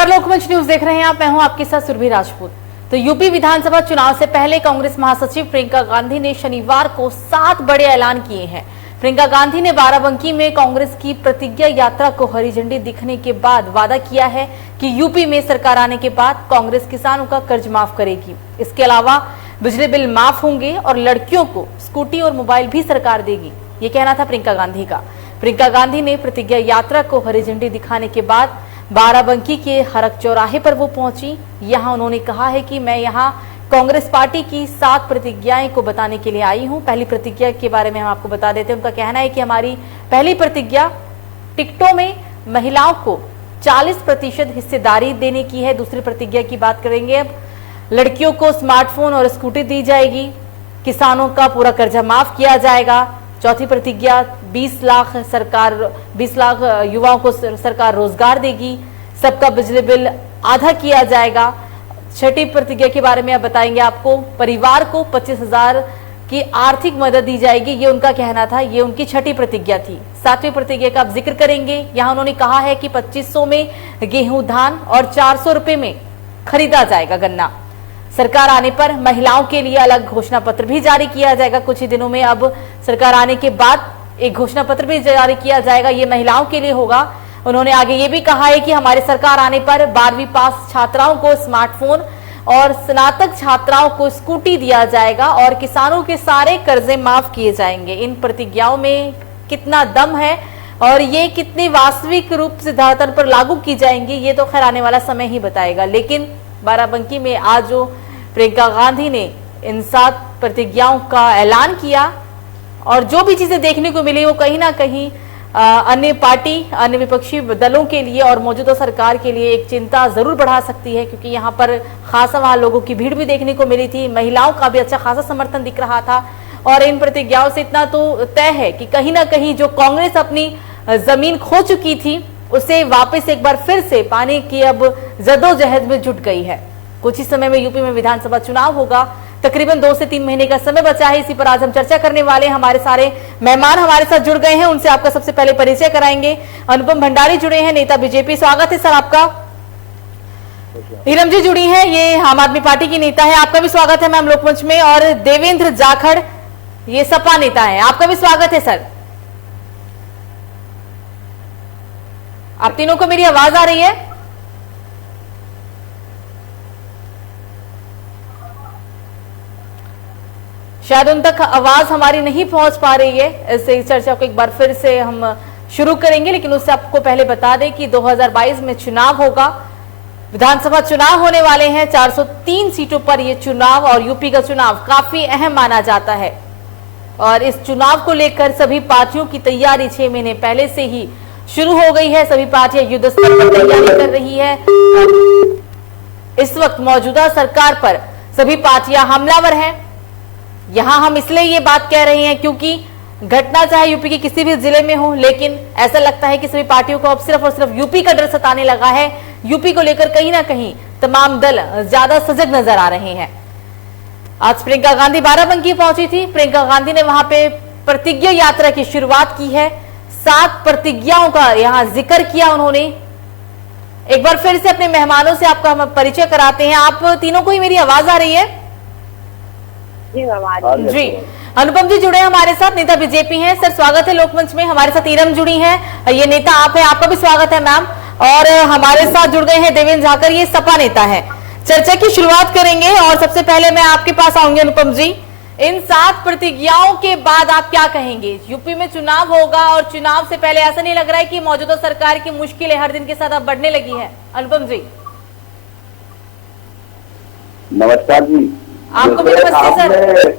नमस्कार, लोकमंच न्यूज देख रहे हैं आप। मैं हूं आपके साथ सुरभि राजपूत। तो यूपी विधानसभा चुनाव से पहले कांग्रेस महासचिव प्रियंका गांधी ने शनिवार को 7 बड़े ऐलान किए हैं। प्रियंका गांधी ने बाराबंकी में कांग्रेस की प्रतिज्ञा यात्रा को हरी झंडी दिखने के बाद वादा किया है कि यूपी में सरकार आने के बाद कांग्रेस किसानों का कर्ज माफ करेगी। इसके अलावा बिजली बिल माफ होंगे और लड़कियों को स्कूटी और मोबाइल भी सरकार देगी, ये कहना था प्रियंका गांधी का। प्रियंका गांधी ने प्रतिज्ञा यात्रा को हरी झंडी दिखाने के बाद बाराबंकी के हरक चौराहे पर वो पहुंची। यहां उन्होंने कहा है कि मैं यहां कांग्रेस पार्टी की 7 प्रतिज्ञाएं को बताने के लिए आई हूं। पहली प्रतिज्ञा के बारे में हम आपको बता देते हैं। उनका कहना है कि हमारी पहली प्रतिज्ञा टिकटों में महिलाओं को 40% हिस्सेदारी देने की है। दूसरी प्रतिज्ञा की बात करेंगे अब, लड़कियों को स्मार्टफोन और स्कूटी दी जाएगी, किसानों का पूरा कर्जा माफ किया जाएगा। चौथी प्रतिज्ञा 20 लाख युवाओं को सरकार रोजगार देगी, सबका बिजली बिल आधा किया जाएगा। छठी प्रतिज्ञा के बारे में अब बताएंगे आपको, परिवार को 25,000 की आर्थिक मदद दी जाएगी, ये उनका कहना था। ये उनकी छठी प्रतिज्ञा थी। 7वीं प्रतिज्ञा का आप जिक्र करेंगे। यहाँ उन्होंने कहा है कि 2500 में गेहूं धान और 400 रुपए में खरीदा जाएगा गन्ना। सरकार आने पर महिलाओं के लिए अलग घोषणा पत्र भी जारी किया जाएगा। कुछ ही दिनों में अब सरकार आने के बाद एक घोषणा पत्र भी जारी किया जाएगा, ये महिलाओं के लिए होगा। उन्होंने आगे ये भी कहा है कि हमारी सरकार आने पर 12वीं पास छात्राओं को स्मार्टफोन और स्नातक छात्राओं को स्कूटी दिया जाएगा और किसानों के सारे कर्जे माफ किए जाएंगे। इन प्रतिज्ञाओं में कितना दम है और ये कितनी वास्तविक रूप से धरातल पर लागू की जाएंगी, ये तो खैर आने वाला समय ही बताएगा। लेकिन बाराबंकी में आज जो प्रियंका गांधी ने इन 7 प्रतिज्ञाओं का ऐलान किया और जो भी चीजें देखने को मिली वो कहीं ना कहीं अन्य विपक्षी दलों के लिए और मौजूदा सरकार के लिए एक चिंता जरूर बढ़ा सकती है, क्योंकि यहाँ पर खासा वहां लोगों की भीड़ भी देखने को मिली थी। महिलाओं का भी अच्छा खासा समर्थन दिख रहा था। और इन प्रतिज्ञाओं से इतना तो तय है कि कहीं ना कहीं जो कांग्रेस अपनी जमीन खो चुकी थी उसे वापस एक बार फिर से पाने की अब जद्दोजहद में जुट गई है। कुछ ही समय में यूपी में विधानसभा चुनाव होगा। तकरीबन 2 से 3 महीने का समय बचा है। इसी पर आज हम चर्चा करने वाले हैं। हमारे सारे मेहमान हमारे साथ जुड़ गए हैं, उनसे आपका सबसे पहले परिचय कराएंगे। अनुपम भंडारी जुड़े हैं, नेता बीजेपी, स्वागत है सर आपका। नीलम जी जुड़ी है, ये आम आदमी पार्टी की नेता है, आपका भी स्वागत है मैम लोकमंच में। और देवेंद्र जाखड़, ये सपा नेता है, आपका भी स्वागत है सर। आप तीनों को मेरी आवाज आ रही है? शायद उन तक आवाज हमारी नहीं पहुंच पा रही है। इस चर्चा को एक बार फिर से हम शुरू करेंगे, लेकिन उससे आपको पहले बता दें कि 2022 में चुनाव होगा, विधानसभा चुनाव होने वाले हैं। 403 सीटों पर यह चुनाव और यूपी का चुनाव काफी अहम माना जाता है। और इस चुनाव को लेकर सभी पार्टियों की तैयारी 6 महीने पहले से ही शुरू हो गई है। सभी पार्टियां युद्ध स्तर पर तैयारी कर रही है। इस वक्त मौजूदा सरकार पर सभी पार्टियां हमलावर हैं। यहां हम इसलिए ये बात कह रहे हैं क्योंकि घटना चाहे यूपी के किसी भी जिले में हो, लेकिन ऐसा लगता है कि सभी पार्टियों को अब सिर्फ और सिर्फ यूपी का डर सताने लगा है। यूपी को लेकर कहीं ना कहीं तमाम दल ज्यादा सजग नजर आ रहे हैं। आज प्रियंका गांधी बाराबंकी पहुंची थी। प्रियंका गांधी ने वहां पे प्रतिज्ञा यात्रा की शुरुआत की है। 7 प्रतिज्ञाओं का यहां जिक्र किया उन्होंने। एक बार फिर से अपने मेहमानों से आपका हम परिचय कराते हैं। आप तीनों को ही मेरी आवाज आ रही है? जी, अनुपम जी जुड़े हैं हमारे साथ, नेता बीजेपी हैं। सर स्वागत है लोकमंच में। हमारे साथ नीलम जुड़ी हैं, ये नेता आप हैं, आपका भी स्वागत है मैम। और हमारे साथ जुड़ गए हैं देवेंद्र जाखड़, ये सपा नेता है। चर्चा की शुरुआत करेंगे और सबसे पहले मैं आपके पास आऊंगी अनुपम जी। इन 7 प्रतिज्ञाओं के बाद आप क्या कहेंगे? यूपी में चुनाव होगा और चुनाव से पहले ऐसा नहीं लग रहा है कि मौजूदा सरकार की मुश्किलें हर दिन के साथ अब बढ़ने लगी है? अनुपम जी नमस्कार जी। आपको भी नमस्ते सर।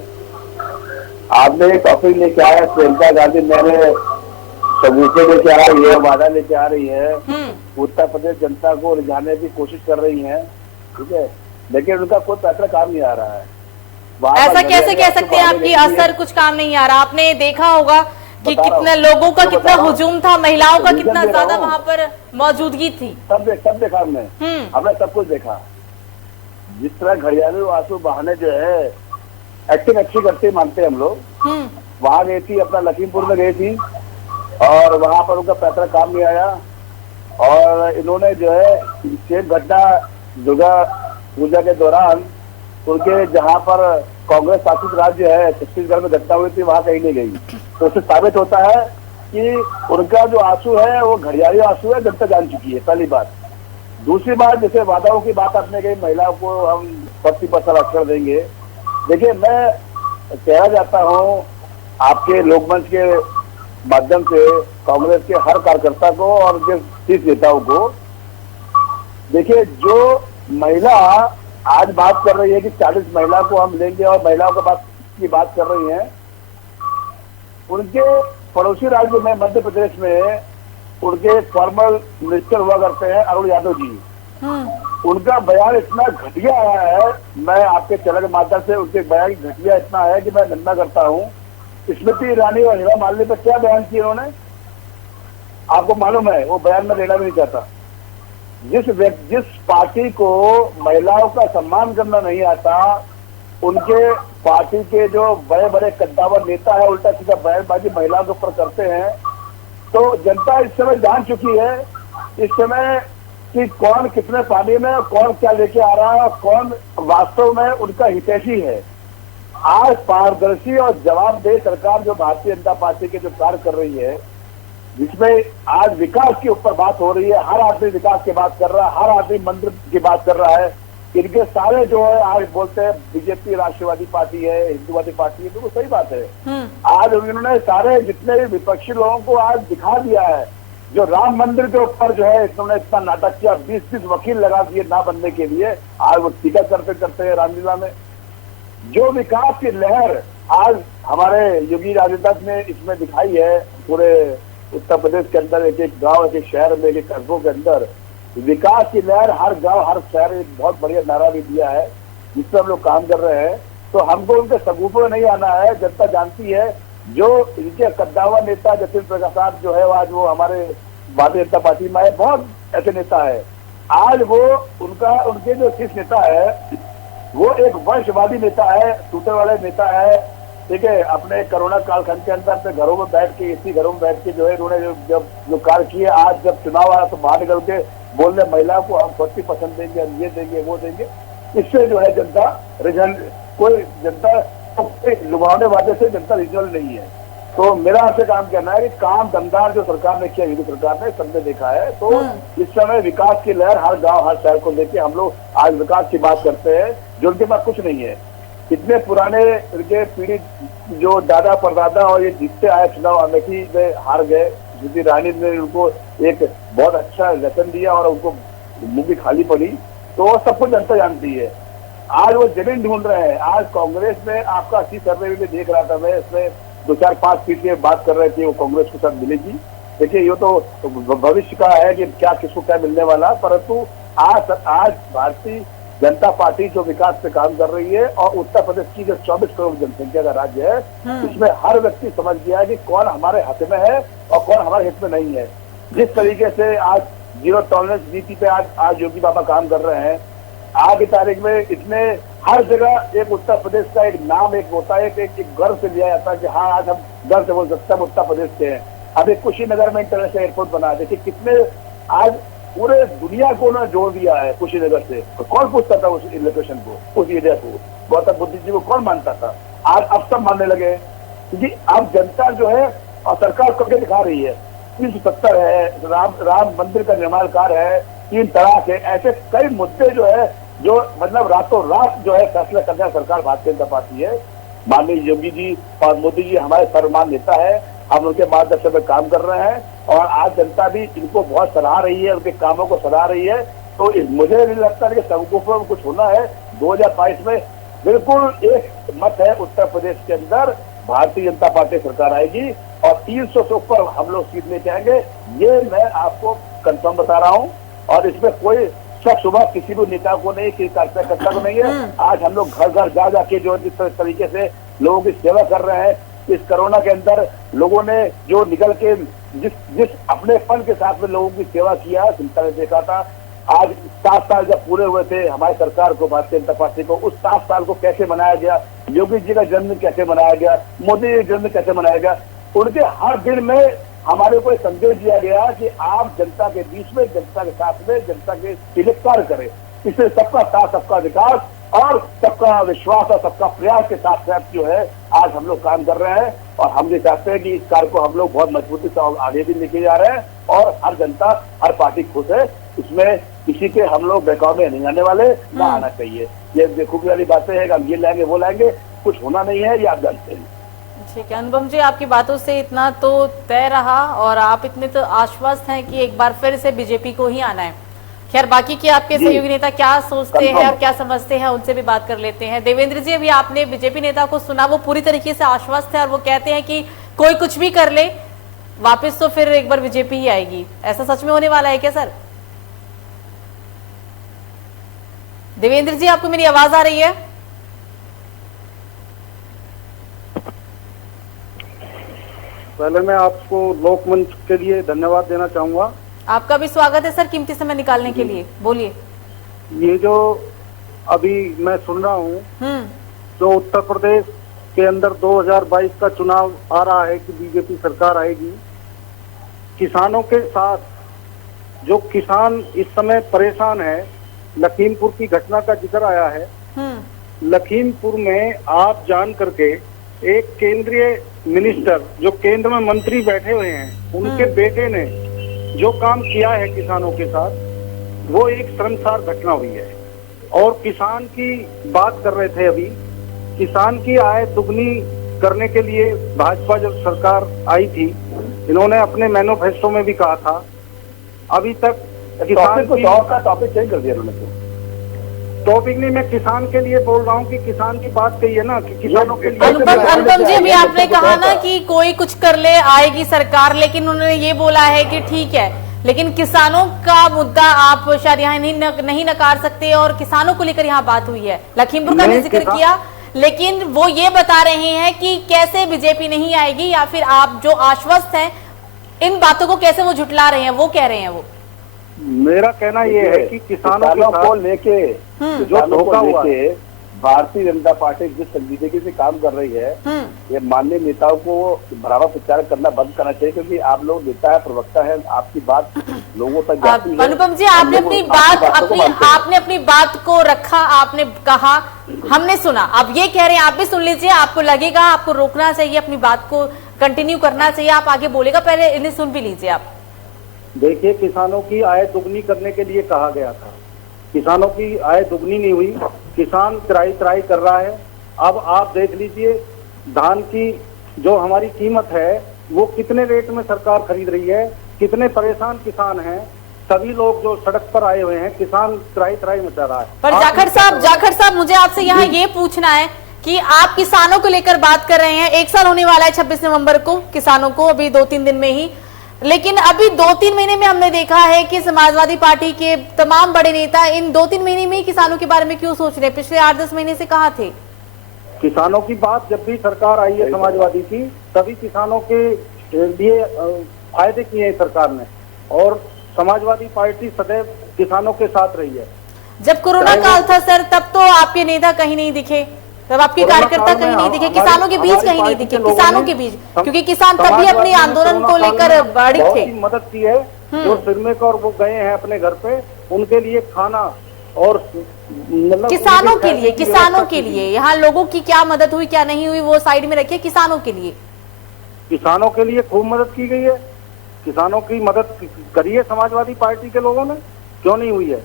आपने एक टॉपिक लेके आया, प्रियंका गांधी मेरे सबूते लेके आ रही है, वादा लेके आ रही है, उत्तर प्रदेश जनता को रिझाने की कोशिश कर रही है, ठीक है, लेकिन उनका कोई पैसा काम नहीं आ रहा है। ऐसा कैसे कह सकते हैं आपकी असर कुछ काम नहीं आ रहा? आपने देखा होगा कि कितने लोगों का कितना हुजूम था, महिलाओं का कितना ज्यादा वहाँ पर मौजूदगी थी। सब देखा हमने सब कुछ देखा। जिस तरह घड़ियालू आंसू बहाने जो है एक्टिंग अच्छी करते मानते हम लोग। वहां गई थी, अपना लखीमपुर में गई थी और वहां पर उनका पैतरा काम नहीं आया और इन्होंने जो है सेम घटना दुर्गा पूजा के दौरान उनके जहां पर कांग्रेस शासित राज्य है छत्तीसगढ़ में घटना हुई थी वहां कहीं नहीं गई। तो उससे साबित होता है कि उनका जो आंसू है वो घड़ियाली आंसू है, जनता जान चुकी है, पहली बात। दूसरी बात, जैसे वादाओं की बात आपने कही, महिलाओं को हम 40% अक्षर देंगे। देखिए, मैं कहना चाहता हूँ आपके लोकमंच के माध्यम से कांग्रेस के हर कार्यकर्ता को और उनके शीर्ष नेताओं को, देखिए जो महिला आज बात कर रही है कि 40 महिला को हम लेंगे और महिलाओं की बात कर रही हैं, उनके पड़ोसी राज्य में मध्य प्रदेश में उनके फॉर्मर मिनिस्टर हुआ करते हैं अरुण यादव जी। उनका बयान इतना घटिया आया है, मैं आपके चैनल के माध्यम से उनके बयान की घटिया इतना है कि मैं निंदा करता हूँ। स्मृति ईरानी और हेमा मालिनी पर क्या बयान किए उन्होंने, आपको मालूम है? वो बयान में लेना भी नहीं चाहता। जिस पार्टी को महिलाओं का सम्मान करना नहीं आता, उनके पार्टी के जो बड़े बड़े कद्दावर नेता है उल्टा सीधा बयानबाजी महिलाओं के ऊपर करते हैं। तो जनता इस समय जान चुकी है इस समय कि कौन कितने पानी में, कौन क्या लेके आ रहा है, कौन वास्तव में उनका हितैषी है। आज पारदर्शी और जवाबदेह सरकार जो भारतीय जनता पार्टी के जो कार्य कर रही है, जिसमें आज विकास के ऊपर बात हो रही है, हर आदमी विकास की बात कर रहा है, हर आदमी मंदिर की बात कर रहा है। इनके सारे जो है आज बोलते हैं बीजेपी राष्ट्रवादी पार्टी है, हिंदूवादी पार्टी है, तो सही बात है। आज उन्होंने सारे जितने भी विपक्षी लोगों को आज दिखा दिया है। जो राम मंदिर के ऊपर जो है इन्होंने इतना नाटक किया, 20 वकील लगा दिए ना बनने के लिए, आज वो टीका करते करते हैं रामलीला में। जो विकास की लहर आज हमारे योगी आदित्यनाथ ने इसमें दिखाई है, पूरे उत्तर प्रदेश के अंदर एक एक गांव, एक एक शहर में, एक कस्बों के अंदर विकास की लहर, हर गांव हर शहर एक बहुत बढ़िया नारा भी दिया है जिससे हम लोग काम कर रहे हैं। तो हमको उनके सबूतों में नहीं आना है। जनता जानती है जो इनके कद्दावर नेता जतिन प्रसाद जो है आज वो हमारे भारतीय जनता पार्टी में है, बहुत ऐसे नेता है। आज वो उनके जो शीर्ष नेता है वो एक वंशवादी नेता है, टूटे वाले नेता है, ठीक है। अपने कोरोना कालखंड के अंदर अपने घरों में बैठ के, इसी घरों में बैठ के जो है इन्होंने जब जो कार्य किए, आज जब चुनाव आया तो बाहर निकल के बोलने महिलाओं को हम 40% देंगे, हम ये देंगे वो देंगे। इससे जो है जनता रिजल्ट, कोई जनता लुभावने वादे से जनता रिजल्ट नहीं है। तो मेरा आपसे काम कहना है कि काम दमदार जो सरकार ने किया, योगी सरकार ने, सबने देखा है। तो इस समय विकास की लहर हर गांव हर शहर को लेके हम लोग आज विकास की बात करते हैं, जो उनके पास कुछ नहीं है। इतने पुराने उनके पीढ़ी जो दादा परदादा और ये जीतते आए चुनाव, अमेठी में हार गए, स्मृति रानी ने उनको एक बहुत अच्छा लेसन दिया और उनको मुंह खाली पड़ी। तो सब कुछ जनता जानती है। आज वो जमीन ढूंढ रहे हैं। आज कांग्रेस में आपका अच्छी सर्वे भी देख रहा था मैं, इसमें 2-4-5 सीट की बात कर रहे थे वो कांग्रेस के साथ मिलेगी। देखिए ये तो भविष्य का है कि क्या किसको क्या मिलने वाला, परंतु आज भारतीय जनता पार्टी जो विकास पे काम कर रही है और उत्तर प्रदेश की जो 24 करोड़ जनसंख्या का राज्य है, इसमें हर व्यक्ति समझ गया है कि कौन हमारे हित में है और कौन हमारे हित में नहीं है। जिस तरीके से आज जीरो टॉलरेंस नीति पे आज योगी बाबा काम कर रहे हैं, आज की तारीख में इतने हर जगह एक उत्तर प्रदेश का एक नाम एक होता है, एक गर्व से लिया जाता है कि हाँ आज हम गर्व से बोल सकते हैं उत्तर प्रदेश के हैं। अभी कुशीनगर में इंटरनेशनल एयरपोर्ट बना, देखिए कितने आज पूरे दुनिया को उन्होंने जोड़ दिया है कुशीनगर से। तो कौन पूछता था उस लोकेशन को, उस एरिया को? गौतम बुद्ध जी को कौन मानता था? आज अब सब मानने लगे, क्योंकि अब जनता जो है और सरकार करके दिखा रही है। 370 है, राम मंदिर का निर्माण कार्य है, 3 तलाक है, ऐसे कई मुद्दे जो है जो मतलब रातों रात जो है फैसला करने सरकार भारतीय जनता पार्टी है। माननीय योगी जी और मोदी जी हमारे सर्वमान नेता है, हम उनके मार्गदर्शन में काम कर रहे हैं और आज जनता भी इनको बहुत सराह रही है, उनके कामों को सराह रही है। तो मुझे नहीं लगता कि सबको कुछ होना है। 2022 में बिल्कुल एक मत है, उत्तर प्रदेश के अंदर भारतीय जनता पार्टी सरकार आएगी और 300 से ऊपर हम लोग सीट लेके आएंगे, ये मैं आपको कंफर्म बता रहा हूँ। और इसमें कोई सब सुबह किसी भी नेता को नहीं, किसी कार्यकर्ता को नहीं है। आज हम लोग घर घर जा जाके जो जिस तरीके से लोगों की सेवा कर रहे हैं, इस कोरोना के अंदर लोगों ने जो निकल के जिस अपने फंड के साथ में लोगों की सेवा किया, चिंता ने देखा था। आज 7 साल जब पूरे हुए थे हमारी सरकार को, भारतीय जनता पार्टी को, उस 7 साल को कैसे मनाया गया, योगी जी का जन्मदिन कैसे मनाया गया, मोदी जी का जन्मदिन कैसे मनाया गया, उनके हर दिन में हमारे को एक संदेश दिया गया कि आप जनता के बीच में, जनता के साथ में, जनता के लिए कार्य करें। इससे सबका साथ, सबका विकास और सबका विश्वास और सबका प्रयास के साथ साथ जो है आज हम लोग काम कर रहे हैं। और हम ये चाहते हैं कि इस कार्य को हम लोग बहुत मजबूती से आगे भी लेके जा रहे हैं और हर जनता, हर पार्टी खुश है। इसमें किसी के हम लोग बहकाव में नहीं आने वाले, ना आना चाहिए। ये बेवकूफी वाली बातें हैं कि हम ये लाएंगे वो लाएंगे, कुछ होना नहीं है, ये आप जानते हैं। ठीक है अनुपम जी, आपकी बातों से इतना तो तय रहा और आप इतने तो आश्वस्त हैं कि एक बार फिर से बीजेपी को ही आना है। खैर बाकी के आपके सहयोगी नेता क्या सोचते हैं और क्या समझते हैं, उनसे भी बात कर लेते हैं। देवेंद्र जी, अभी आपने बीजेपी नेता को सुना, वो पूरी तरीके से आश्वस्त है और वो कहते हैं कि कोई कुछ भी कर ले वापस तो फिर एक बार बीजेपी ही आएगी। ऐसा सच में होने वाला है क्या सर? देवेंद्र जी, आपको मेरी आवाज आ रही है? पहले मैं आपको लोकमंच के लिए धन्यवाद देना चाहूंगा। आपका भी स्वागत है सर, कीमती समय निकालने के लिए। बोलिए। ये जो अभी मैं सुन रहा हूँ, जो उत्तर प्रदेश के अंदर 2022 का चुनाव आ रहा है कि बीजेपी सरकार आएगी, किसानों के साथ जो किसान इस समय परेशान है, लखीमपुर की घटना का जिक्र आया है। लखीमपुर में आप जान करके एक केंद्रीय मिनिस्टर जो केंद्र में मंत्री बैठे हुए हैं, उनके बेटे ने जो काम किया है किसानों के साथ, वो एक शर्मसार घटना हुई है। और किसान की बात कर रहे थे अभी, किसान की आय दुगनी करने के लिए भाजपा जब सरकार आई थी, इन्होंने अपने मैनिफेस्टो में भी कहा था। अभी तक किसान को टॉपिक चेंज कर दिया उन्होंने। टॉपिक नहीं, मैं किसान के लिए बोल रहा हूँ कि किसान की बात कही है ना कि किसानों के लिए। अनुपम जी, अभी आपने कहा ना कि कोई कुछ कर ले आएगी सरकार, लेकिन उन्होंने ये बोला है कि ठीक है, लेकिन किसानों का मुद्दा आप शायद यहाँ नहीं नकार सकते और किसानों को लेकर यहाँ बात हुई है। लखीमपुर का भी जिक्र किया, लेकिन वो ये बता रहे हैं कि कैसे बीजेपी नहीं आएगी, या फिर आप जो आश्वस्त हैं इन बातों को कैसे वो झुटला रहे हैं, वो कह रहे हैं। वो मेरा कहना ये है कि किसानों को लेके जो धोखा हुआ है, भारतीय जनता पार्टी जिस संजीदगी से काम कर रही है, ये माननीय नेताओं को भरावा प्रचार करना बंद करना चाहिए, क्योंकि आप लोग नेता है, प्रवक्ता है, आपकी बात लोगों तक जाती है। अनुपम जी, आपने अपनी बात को रखा, आपने कहा, हमने सुना, आप ये कह रहे हैं, आप भी सुन लीजिए। आपको लगेगा आपको रोकना चाहिए, अपनी बात को कंटिन्यू करना चाहिए, आप आगे बोलेगा, पहले इन्हें सुन भी लीजिए आप। देखिए, किसानों की आय दुगनी करने के लिए कहा गया था, किसानों की आय दुगनी नहीं हुई, किसान त्राई कर रहा है। अब आप देख लीजिए, धान की जो हमारी कीमत है वो कितने रेट में सरकार खरीद रही है, कितने परेशान किसान हैं, सभी लोग जो सड़क पर आए हुए हैं, किसान त्राई मचा रहा है। पर जाखड़ साहब, मुझे आपसे यहाँ ये पूछना है कि आप किसानों को लेकर बात कर रहे हैं, 1 साल होने वाला है 26 नवंबर को किसानों को, अभी 2-3 दिन में ही, लेकिन अभी 2-3 महीने में हमने देखा है कि समाजवादी पार्टी के तमाम बड़े नेता इन 2-3 महीने में ही किसानों के बारे में क्यों सोच रहे हैं? पिछले 8-10 महीने से कहाँ थे? किसानों की बात जब भी सरकार आई है समाजवादी की, तभी किसानों के लिए फायदे किए हैं सरकार ने, और समाजवादी पार्टी सदैव किसानों के साथ रही है। जब कोरोना काल था सर, तब तो आपके नेता कहीं नहीं दिखे, तब आपके कार्यकर्ता कहीं नहीं दिखे, किसानों के बीच कहीं नहीं दिखे, किसानों के बीच, क्योंकि किसान तभी अपने आंदोलन को लेकर बड़ी थे। मदद की है, जो सिरमेक और वो गए हैं अपने घर पे, उनके लिए खाना और मतलब किसानों के लिए यहाँ लोगों की क्या मदद हुई क्या नहीं हुई वो साइड में रखिए, किसानों के लिए खूब मदद की गई है। किसानों की मदद करी है समाजवादी पार्टी के लोगों ने, क्यों नहीं हुई है?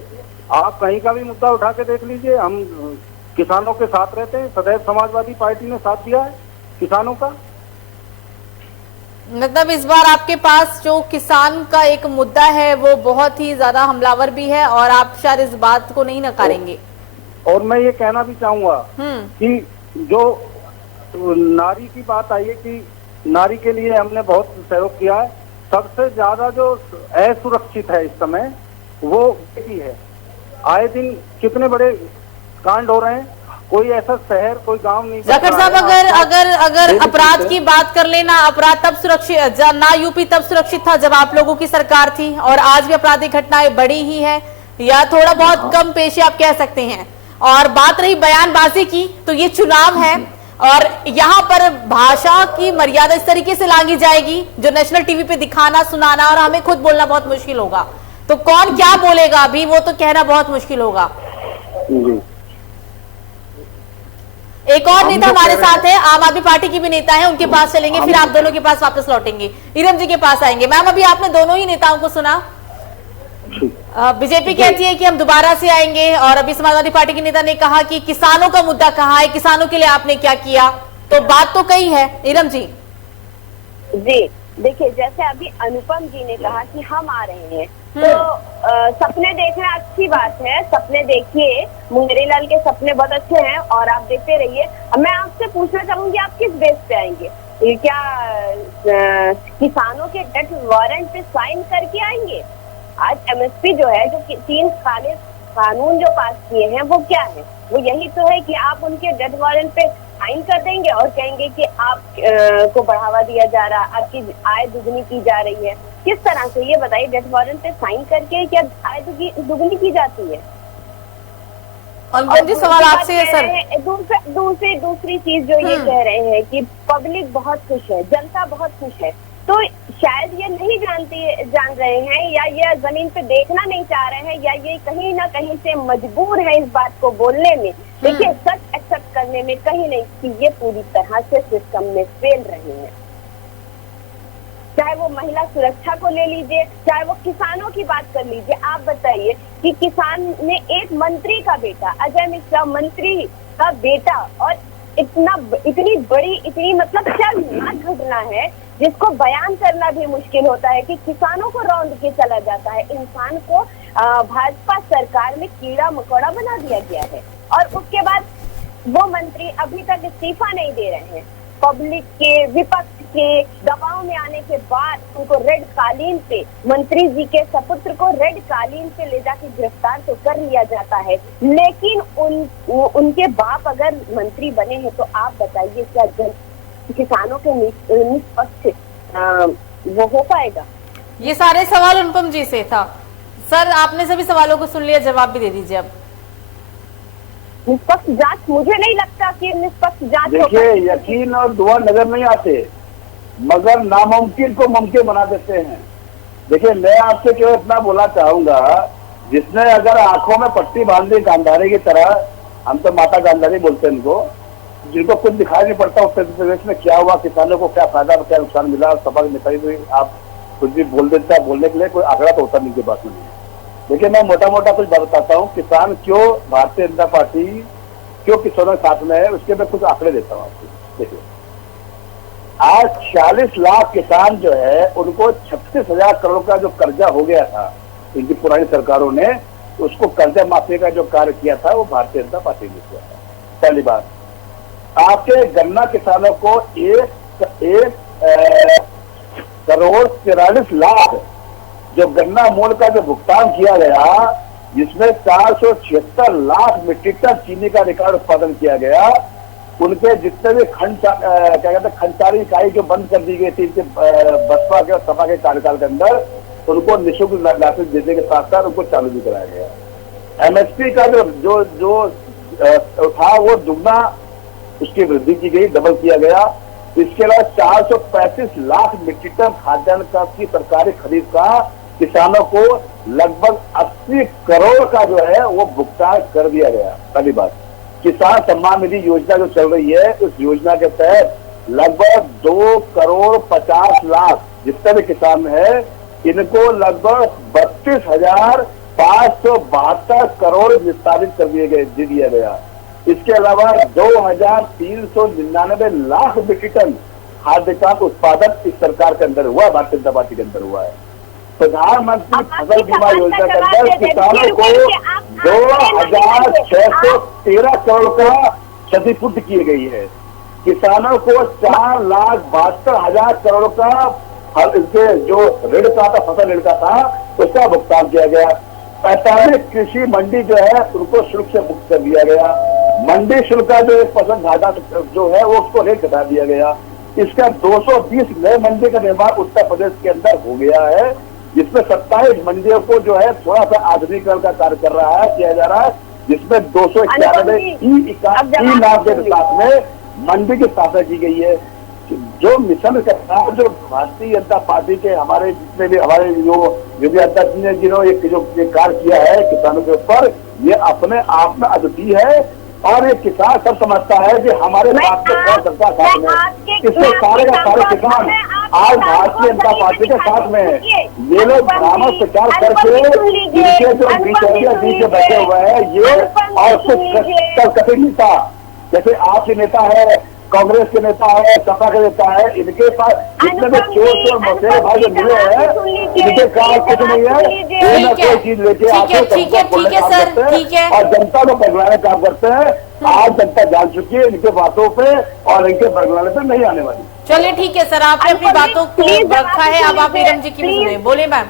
आप कहीं का भी मुद्दा उठा के देख लीजिए, हम किसानों के साथ रहते हैं, सदैव समाजवादी पार्टी ने साथ दिया है किसानों का। मतलब इस बार आपके पास जो किसान का एक मुद्दा है वो बहुत ही ज्यादा हमलावर भी है और आप शायद इस बात को नहीं नकारेंगे। और मैं ये कहना भी चाहूंगा कि जो नारी की बात आई है कि नारी के लिए हमने बहुत सहयोग किया है, सबसे ज्यादा जो असुरक्षित है इस समय वो बेटी है। आए दिन कितने बड़े कांड हो रहे हैं, कोई ऐसा शहर कोई गांव नहीं। जाखड़ साहब, अगर अपराध की बात कर लेना, अपराध तब सुरक्षित ना, यूपी तब सुरक्षित था जब आप लोगों की सरकार थी, और आज भी आपराधिक घटनाएं बढ़ी ही है या थोड़ा बहुत कम पेश आप कह सकते हैं। और बात रही बयानबाजी की, तो ये चुनाव है, और यहाँ पर भाषा की मर्यादा इस तरीके से लांघी जाएगी जो नेशनल टीवी पे दिखाना सुनाना और हमें खुद बोलना बहुत मुश्किल होगा। तो कौन क्या बोलेगा अभी वो तो कहना बहुत मुश्किल होगा। एक और नेता हमारे साथ है, आम आदमी पार्टी की भी नेता है, उनके पास चलेंगे, फिर आप दोनों के पास वापस लौटेंगे, इरम जी के पास आएंगे। मैम, अभी आपने दोनों ही नेताओं को सुना। बीजेपी कहती है कि हम दोबारा से आएंगे और अभी समाजवादी पार्टी के नेता ने कहा कि किसानों का मुद्दा कहाँ है, किसानों के लिए आपने क्या किया, तो बात तो कही है। इरम जी जी देखिए, जैसे अभी अनुपम जी ने कहा कि हम आ रहे हैं, तो सपने देखना अच्छी बात है, सपने देखिए, मुंगेरीलाल के सपने बहुत अच्छे हैं और आप देखते रहिए। मैं आपसे पूछना चाहूंगी, आप किस बेस पे आएंगे? क्या किसानों के डेथ वारंट पे साइन करके आएंगे? आज एमएसपी जो है, जो 3 काले कानून जो पास किए हैं, वो क्या है? वो यही तो है कि आप उनके डेथ वारंट पे साइन कर देंगे और कहेंगे कि आप को बढ़ावा दिया जा रहा, आपकी आय दुगनी की जा रही है। किस तरह से, ये बताइए, डेथ वारंट पे साइन करके क्या आय दुगनी की जाती है? और जी सवाल आपसे है सर। दूसरी चीज जो ये कह रहे हैं कि पब्लिक बहुत खुश है, जनता बहुत खुश है, तो शायद ये नहीं जान रहे हैं, या ये जमीन पे देखना नहीं चाह रहे हैं, या ये कहीं ना कहीं से मजबूर है इस बात को बोलने में, देखिए सच एक्सेप्ट करने में कहीं नहीं, कि ये पूरी तरह से सिस्टम में फेल रहे हैं। चाहे वो महिला सुरक्षा को ले लीजिए, चाहे वो किसानों की बात कर लीजिए। आप बताइए कि किसान ने एक मंत्री का बेटा, अजय मिश्रा मंत्री का बेटा, और इतनी बड़ी, इतनी मतलब शर्मनाक घटना है जिसको बयान करना भी मुश्किल होता है, कि किसानों को रौंद के चला जाता है, इंसान को भाजपा सरकार में कीड़ा मकोड़ा बना दिया गया है, और उसके बाद वो मंत्री अभी तक इस्तीफा नहीं दे रहे हैं। पब्लिक के, विपक्ष के दबाव में आने के बाद उनको रेड कालीन पे, मंत्री जी के सपुत्र को रेड कालीन पे ले जाके गिरफ्तार तो कर लिया जाता है, लेकिन उनके बाप अगर मंत्री बने हैं, तो आप बताइए क्या किसानों के निष्पक्ष वो हो पाएगा? ये सारे सवाल अनुपम जी से था। सर, आपने सभी सवालों को सुन लिया, जवाब भी दे दीजिए अब। निष्पक्ष जांच, मुझे नहीं लगता कि निष्पक्ष जांच। देखिए, यकीन और दुआ नजर नहीं आते, मगर नामुमकिन को मुमकिन बना देते हैं। देखिए, मैं आपसे केवल इतना बोलना चाहूंगा, जिसने अगर आंखों में पट्टी बांध दी गांधारी की तरह, हम तो माता गांधारी बोलते हैं इनको, जिनको कुछ दिखाई नहीं पड़ता उत्तर प्रदेश में क्या हुआ, किसानों को क्या फायदा, क्या नुकसान मिला, सभा की निकाली हुई, आप कुछ भी बोल देते हैं। बोलने के लिए कोई आंकड़ा तो होता नहीं के पास में। देखिए, मैं मोटा मोटा कुछ बताता हूँ, किसान क्यों भारतीय जनता पार्टी क्यों किसानों के साथ में है, उसके मैं कुछ आंकड़े देता हूँ आपको। देखिए, आज 46 लाख किसान जो है, उनको 36,000 करोड़ का जो कर्जा हो गया था इनकी पुरानी सरकारों ने, उसको कर्जा माफी का जो कार्य किया था वो भारतीय जनता पार्टी ने किया था। पहली बात, आपके गन्ना किसानों को 1 करोड़ 43 लाख जो गन्ना मूल्य का जो भुगतान किया गया, जिसमें 476 लाख मीट्रिक टन चीनी का रिकॉर्ड उत्पादन किया गया, उनके जितने भी क्या कहते हैं खंचारी इकाई जो बंद कर दी गई थी बसपा के और सपा के कार्यकाल के अंदर, उनको निःशुल्क लाइसेंस देने के साथ साथ उनको चालू भी कराया गया। एमएसपी का जो था वो दुगना उसकी वृद्धि की गई, डबल किया गया। इसके अलावा 435 लाख मीट्रिक टन खाद्यान्न की सरकारी खरीद का किसानों को लगभग 80 करोड़ का जो है वो भुगतान कर दिया गया। पहली बात, किसान सम्मान निधि योजना जो चल रही है, उस योजना के तहत लगभग 2 करोड़ 50 लाख जितने भी किसान है, इनको लगभग 32,572 करोड़ विस्तारित कर दिया गया। इसके अलावा 2,399 लाख मीट्रिक टन खाद्य का उत्पादन इस सरकार के अंदर हुआ, भारतीय जनता पार्टी के अंदर हुआ है। प्रधानमंत्री फसल बीमा योजना के अंदर किसानों को 2,613 करोड़ का क्षतिपूर्ति की गई है। किसानों को 4,72,000 करोड़ का इसके जो ऋण का था, फसल ऋण का था, उसका भुगतान किया गया। 45 कृषि मंडी जो है उनको शुल्क से मुक्त कर दिया गया। मंडी शुल्क का जो 1% घाटा जो है वो उसको रेट घटा दिया गया। इसका 220 नए मंडी का निर्माण उत्तर प्रदेश के अंदर हो गया है, जिसमें 27 मंडियों को जो है थोड़ा सा आधुनिकीकरण का कार्य किया जा रहा है, जिसमें 291 ई नाम के साथ में मंडी की स्थापना की गई है। जो मिशन सरकार, जो भारतीय जनता पार्टी के हमारे जितने भी हमारे जो योगी अध्यक्ष ने जिन्होंने जो कार्य किया है किसानों के ऊपर, ये अपने आप में अद्वितीय है और ये किसान सब समझता है कि हमारे साथ में कौन सरकार साथ में, इससे सारे का सारे किसान आज भारतीय जनता पार्टी के साथ में है। ये लोग ड्रामा प्रचार करके इनके जो बीच बैठे हुए हैं ये और कुछ कभी नेता, जैसे आपके नेता है, कांग्रेस के नेता है, सपा के नेता है, इनके पास जितने भी चोर मौतेरे भाई जो मिले हैं इनके काम कुछ नहीं है, ये कोई चीज लेके आते ठीक है सर, ठीक है, और जनता को बरगलाने काम करते हैं। आज जनता जान चुकी है इनके बातों पे और इनके बरगलाने पे नहीं आने वाली। चलिए ठीक है सर, आपने अपनी बातों को रखा है, अब आप नीरम जी की भी सुने। बोले मैम।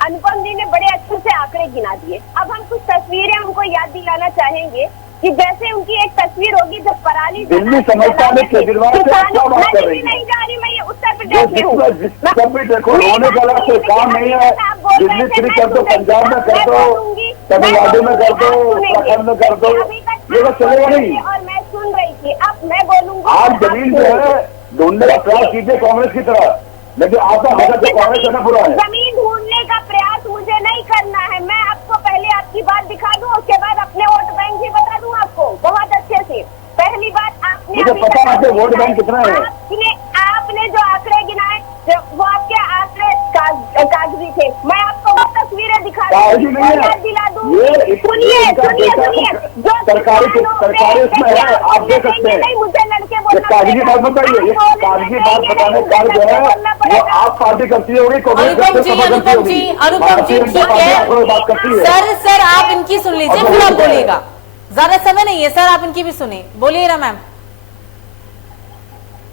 अनुपम जी ने बड़े अच्छे से आंकड़े गिना दिए। अब हम कुछ तस्वीरें उनको याद दिलाना चाहेंगे कि जैसे उनकी एक तस्वीर होगी जब पराली दिल्ली समझता है केजरीवाल से क्या बात कर रही है। नहीं जा रही, मैं ये उत्तर प्रदेश में हूँ। जब भी देखो होने वाला कोई काम नहीं है, दिल्ली फ्री कर दो, पंजाब में कर दो, तमिलनाडु में कर दो, उत्तराखंड में कर दो, ये तो चलेगा नहीं। और मैं सुन रही थी, अब मैं बोलूंगी। आप जमीन जो है ढूंढने का प्रयास कीजिए कांग्रेस की तरह, लेकिन आपका मदद तो कांग्रेस करना पूरा है। जमीन ढूंढने का प्रयास मुझे नहीं करना है। मैं आपको पहले आपकी बात दिखा दूं, उसके बाद अपने वोट बैंक भी बता दूं आपको बहुत अच्छे से। पहली बात, आपने मुझे पता है आपके वोट बैंक कितना है। आपने जो आंकड़े गिनाए वो आपके आंकड़े कागजी थे। मैं आपको वो तस्वीरें दिखा दिला दूं। सुनिए जो सरकारी इसमें है, आप देख सकते हैं। मुझे लड़के बोलना कागजी बात बताइए, ये कागजी बात बताने का जो है वो आप पार्टी करती होगी, अनुपम जी बात करती है। सर आप इनकी सुन लीजिए, फिर आप बोलिएगा। ज्यादा समय नहीं है सर, आप इनकी भी सुने। बोलिए ना मैम।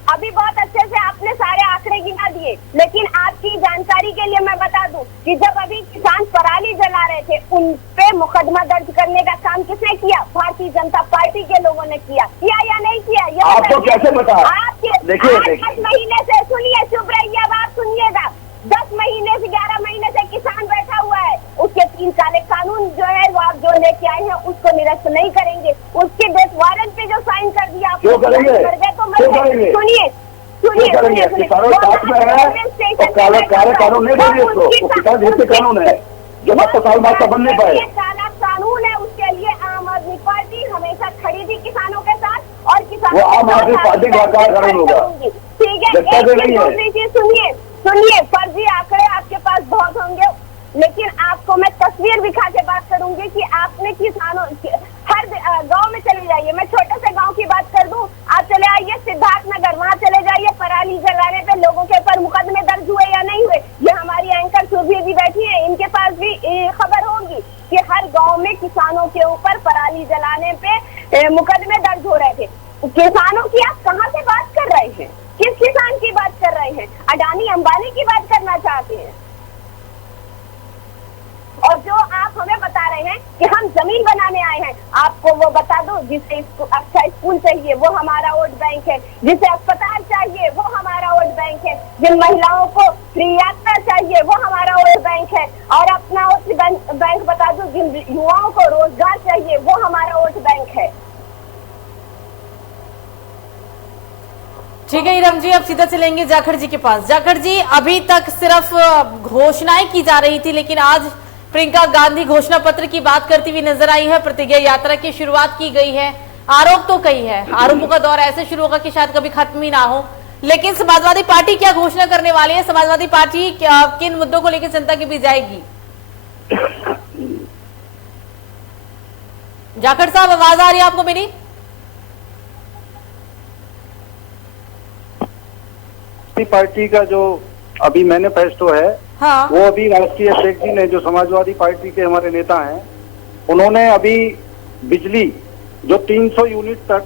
अभी बहुत अच्छे से आपने सारे आंकड़े गिना दिए, लेकिन आपकी जानकारी के लिए मैं बता दूं कि जब अभी किसान पराली जला रहे थे उन पे मुकदमा दर्ज करने का काम किसने किया? भारतीय जनता पार्टी के लोगों ने किया या नहीं किया? ये आपको कैसे पता? देखिए 10 महीने से, सुनिए चुप रहिए, अब आप सुनिएगा। 10 महीने से 11 महीने से किसान बैठा हुआ है, उसके 3 काले कानून जो है वो आप जो लेके आए हैं उसको निरस्त नहीं करेंगे। उसके डेथ वारंट पे जो साइन कर दिया आप क्यों करेंगे? सुनिए किसानों साथ में है तो काले कानून नहीं देंगे उसको, किसान हित के कानून है जो मत साल बाद का बन नहीं पाए। काला कानून है, उसके लिए आम आदमी पार्टी हमेशा खड़ी थी किसानों के साथ और किसानों वो आम आदमी पार्टी का कानून होगा। ठीक है, दूसरी चीज सुनिए, फर्जी आंकड़े आपके पास बहुत होंगे, लेकिन आपको मैं तस्वीर दिखा के बात करूंगी कि आपने किसानों हर गांव में चले जाइए। मैं छोटे से गांव की बात कर दूं, आप चले आइए सिद्धार्थनगर, वहां चले जाइए, पराली जलाने पे लोगों के ऊपर मुकदमे दर्ज हुए या नहीं हुए। ये हमारी एंकर सुरभि जी बैठी है, इनके पास भी खबर होगी कि हर गाँव में किसानों के ऊपर पराली जलाने पे मुकदमे दर्ज हो रहे थे। किसानों की आप कहाँ से बात कर रहे हैं? किस किसान की बात कर रहे हैं? अडानी अंबानी की बात करना चाहते हैं? और जो आप हमें बता रहे हैं कि हम जमीन बनाने आए हैं, आपको वो बता दो जिसे अच्छा स्कूल चाहिए वो हमारा वोट बैंक है, जिसे अस्पताल चाहिए वो हमारा वोट बैंक है, जिन महिलाओं को फ्री यात्रा चाहिए वो हमारा वोट बैंक है, और अपना वोट बैंक बता दो जिन युवाओं को रोजगार चाहिए वो हमारा वोट बैंक है। ठीक है नीरम जी, अब सीधा चलेंगे जाखड़ जी के पास। जाखड़ जी, अभी तक सिर्फ घोषणाएं की जा रही थी, लेकिन आज प्रियंका गांधी घोषणा पत्र की बात करती हुई नजर आई है। प्रतिज्ञा यात्रा की शुरुआत की गई है। आरोप तो कई है, आरोपों का दौर ऐसे शुरू होगा कि शायद कभी खत्म ही ना हो। लेकिन समाजवादी पार्टी क्या घोषणा करने वाली है? समाजवादी पार्टी किन मुद्दों को लेकर जनता के बीच जाएगी? जाखड़ साहब, आवाज आ रही है आपको मेरी? पार्टी का जो अभी मैनिफेस्टो है, हाँ। वो अभी राष्ट्रीय अध्यक्ष जी ने, जो समाजवादी पार्टी के हमारे नेता हैं, उन्होंने अभी बिजली जो 300 यूनिट तक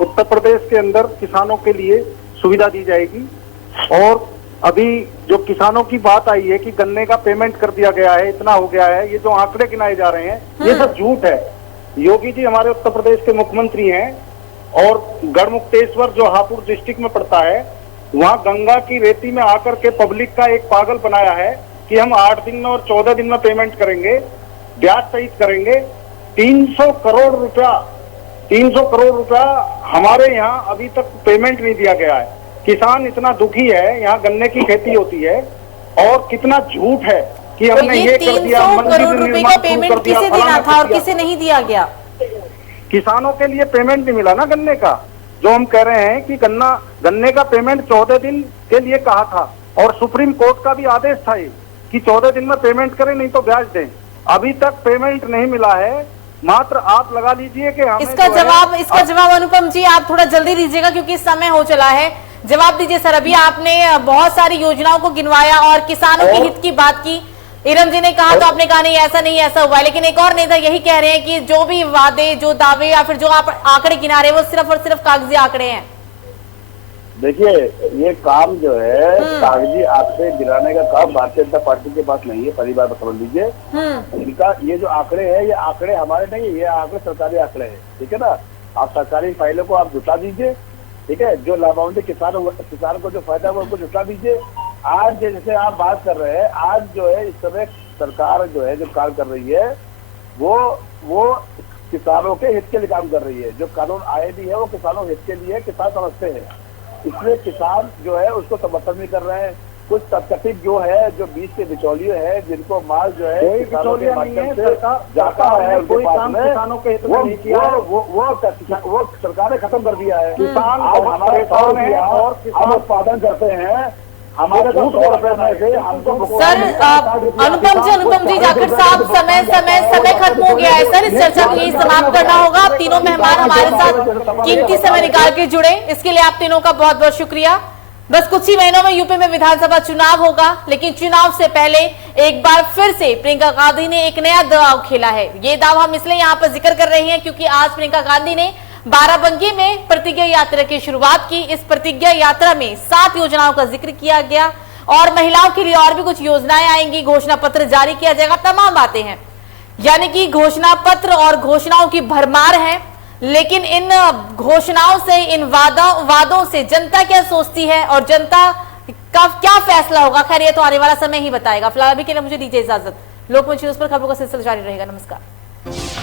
उत्तर प्रदेश के अंदर किसानों के लिए सुविधा दी जाएगी। और अभी जो किसानों की बात आई है कि गन्ने का पेमेंट कर दिया गया है, इतना हो गया है, ये जो आंकड़े गिनाए जा रहे हैं ये सब झूठ है। योगी जी हमारे उत्तर प्रदेश के मुख्यमंत्री हैं और गढ़मुक्तेश्वर जो हापुड़ डिस्ट्रिक्ट में पड़ता है, वहां गंगा की रेती में आकर के पब्लिक का एक पागल बनाया है कि हम 8 दिन में और 14 दिन में पेमेंट करेंगे, ब्याज सहित करेंगे। 300 करोड़ रुपया 300 करोड़ रुपया हमारे यहाँ अभी तक पेमेंट नहीं दिया गया है। किसान इतना दुखी है, यहाँ गन्ने की खेती होती है और कितना झूठ है कि तो हमने ये ये कर दिया, 300 मंडी करोड़ में रुपए निर्माण का शुरू पेमेंट कर दिया, किसे देना फलाना था और कर दिया। किसे नहीं दिया गया? किसानों के लिए पेमेंट नहीं मिला ना गन्ने का। जो हम कह रहे हैं कि गन्ने का पेमेंट 14 दिन के लिए कहा था और सुप्रीम कोर्ट का भी आदेश था ये कि 14 दिन में पेमेंट करें, नहीं तो ब्याज दें। अभी तक पेमेंट नहीं मिला है। मात्र आप लगा लीजिए कि हमें इसका जो है- जवाब अनुपम जी आप थोड़ा जल्दी दीजिएगा क्योंकि समय हो चला है। जवाब दीजिए सर। अभी आपने बहुत सारी योजनाओं को गिनवाया और किसानों के हित की बात की। इरम जी ने कहा तो आपने कहा नहीं ऐसा हुआ है, लेकिन एक और नेता यही कह रहे हैं कि जो भी वादे, जो दावे या फिर जो आप आंकड़े गिना रहे हैं वो सिर्फ और सिर्फ कागजी आंकड़े हैं। देखिए, ये काम जो है कागजी आंकड़े गिराने का काम भारतीय जनता पार्टी के पास नहीं है। पहली बार समझ लीजिए, इनका ये जो आंकड़े हैं ये आंकड़े हमारे नहीं है, ये आंकड़े सरकारी आंकड़े हैं। ठीक है ना, आप सरकारी फाइलों को आप जुटा दीजिए। ठीक है, जो लाभान्वित किसान को जो फायदा है उनको जुटा दीजिए। आज जैसे आप बात कर रहे हैं, आज जो है इस समय सरकार जो है जो काम कर रही है वो किसानों के हित के लिए काम कर रही है। जो कानून आए भी है वो किसानों के हित के लिए, किसान समझते हैं, इसलिए किसान जो है उसको समर्थन भी कर रहे हैं। कुछ तथकथित जो है, जो बीच के बिचौलिए है, जिनको माल जो है किसानों के माध्यम से जाता है उनके पास में, किसानों के हित में नहीं किया है। वो सरकार ने खत्म कर दिया है। किसान आज हमारे परेशान है और और हम उत्पादन करते हैं, हमारे को 100 रुपए में से हमको सर अनुपम जी जाखड़ साहब समय खत्म हो गया है सर। इस चर्चा को यही समाप्त करना होगा। आप तीनों मेहमान हमारे साथ कीमती समय निकाल के जुड़े, इसके लिए आप तीनों का बहुत बहुत शुक्रिया। बस कुछ ही महीनों में यूपी में विधानसभा चुनाव होगा, लेकिन चुनाव से पहले एक बार फिर से प्रियंका गांधी ने एक नया दांव खेला है। ये दांव हम इसलिए यहाँ पर जिक्र कर रहे हैं क्योंकि आज प्रियंका गांधी ने बाराबंकी में प्रतिज्ञा यात्रा की शुरुआत की। इस प्रतिज्ञा यात्रा में 7 योजनाओं का जिक्र किया गया और महिलाओं के लिए और भी कुछ योजनाएं आएंगी, घोषणा पत्र जारी किया जाएगा, तमाम बातें हैं। यानी कि घोषणा पत्र और घोषणाओं की भरमार है, लेकिन इन घोषणाओं से, इन वादों से जनता क्या सोचती है और जनता का क्या फैसला होगा, खैर ये तो आने वाला समय ही बताएगा। फिलहाल अभी के लिए मुझे दीजिए इजाजत। लोकमंच न्यूज पर खबरों का सिलसिला जारी रहेगा। नमस्कार।